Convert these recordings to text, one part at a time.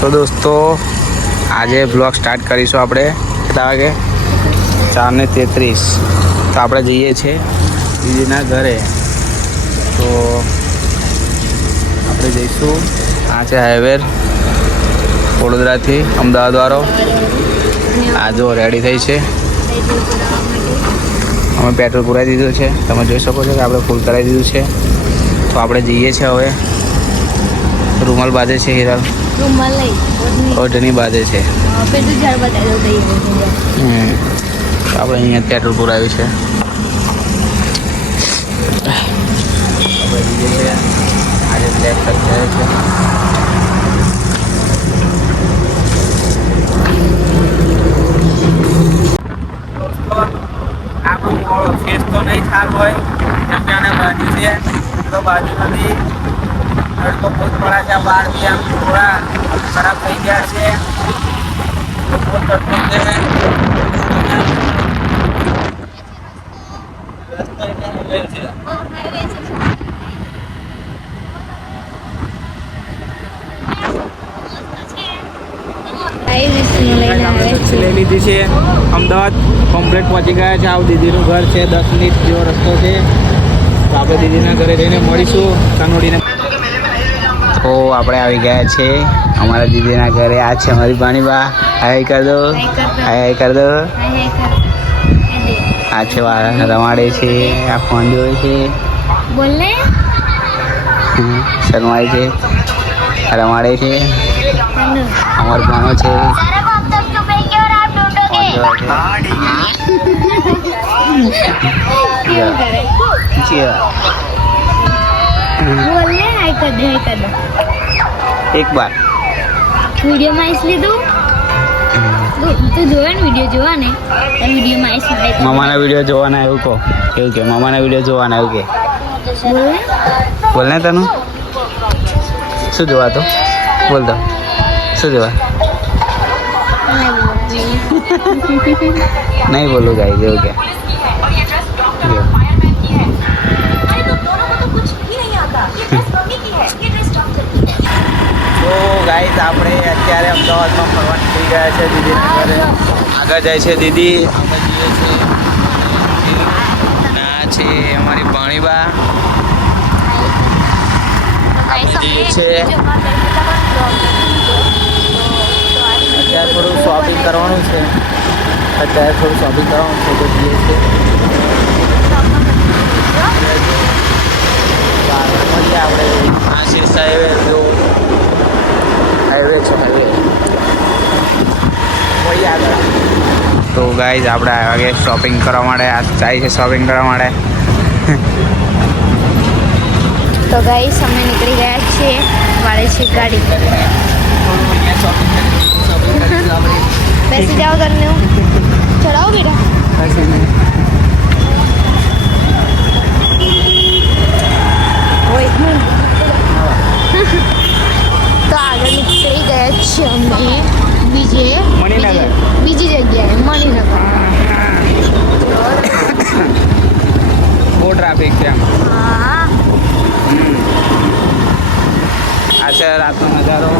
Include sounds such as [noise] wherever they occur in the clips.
તો દોસ્તો, આજે બ્લોગ સ્ટાર્ટ કરીશું આપણે. કેટલા વાગે? ચાર ને તેત્રીસ. તો આપણે જઈએ છીએ દીદીના ઘરે. તો આપણે જઈશું. આ છે હાઈવે વડોદરાથી અમદાવાદ વાળો આ જો રેડી થઈ છે. અમે પેટ્રોલ પુરાવી દીધું છે. તમે જોઈ શકો છો કે આપણે ફૂલ કરાવી દીધું છે. તો આપણે જઈએ છીએ હવે. રૂમાલ બાંધે છે હિરલ ઓઢણી. બાંધે છે. આપણે અહીંયા પેટ્રોલ પુરાવ્યું છે. આજે બ્લેક કલર છે આપણું ફેસ તો નહીં સારું હોય કેમ કે આને બાજુ છે. તો બાજુ નથી બહુ પડે છે બહાર બી આમ થોડા ખરાબ થઈ ગયા છે લઈ લીધી છે અમદાવાદ કમ્પ્લેટ પહોંચી ગયા છે આવું દીદીનું ઘર છે દસ મિનિટ જેવો રસ્તો છે આપણે દીદીના ઘરે જઈને મળીશું કાનોડીને તો આપણે આવી ગયા છે. અમારા દીદીના ઘરે આ છે અમારી પાણીબા. હાય કર દો. હાય હાય કર દો. આ છે વાળા રમાડે છે. આ ફોન જોવે છે. બોલ શરમાય છે. રમાડે છે. અમારો ભાણો છે. ફોન [laughs] કેવું કરે હાય કર દે એક બાર વિડીયોમાં આવીશ લીધું? તું- તું જોયો ને વીડિયો જોવાને? વિડીયોમાં આવીશ મામાના વીડિયો જોવાના એવું કહો. એવું કે મામાના વીડિયો જોવાના એવું કે બોલ ને. બોલ ને તનું. શું જોવા તો? બોલ તો. શું જોવા? નહીં બોલું ગાઈ જેવું કે અમદાવાદમાં ફરવા નીકળી ગયા છે દીદીને આગળ જાય છે દીદી. આગળ જઈએ છીએ ના છે અમારી ભાણીબા. અત્યારે થોડું શોપિંગ કરવાનું છે. અત્યારે થોડું શોપિંગ કરવાનું છે જઈએ મળીએ આપણે. આ શીર્ષ હાઈવે જો હાઈવે છે હાઈવે મળીએ આગળ તો ગાઈઝ આપણે આગે શોપિંગ કરવા માટે, આ જાય છે શોપિંગ કરવા માટે તો ગઈ અમે નીકળી ગયા છીએ વાળે છે ગાડી બેસી જાઓ તને ચડાવો બેટા ઓય હમ. તો આગળ નીકળી ગયા છીએ અમે, બીજે મણિનગર. બીજે- બીજી જગ્યાએ મણિનગર બહુ ટ્રાફિક છે આમ હા. આ છે રાતનો નજારો.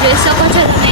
જોઈ શકો છો તમે.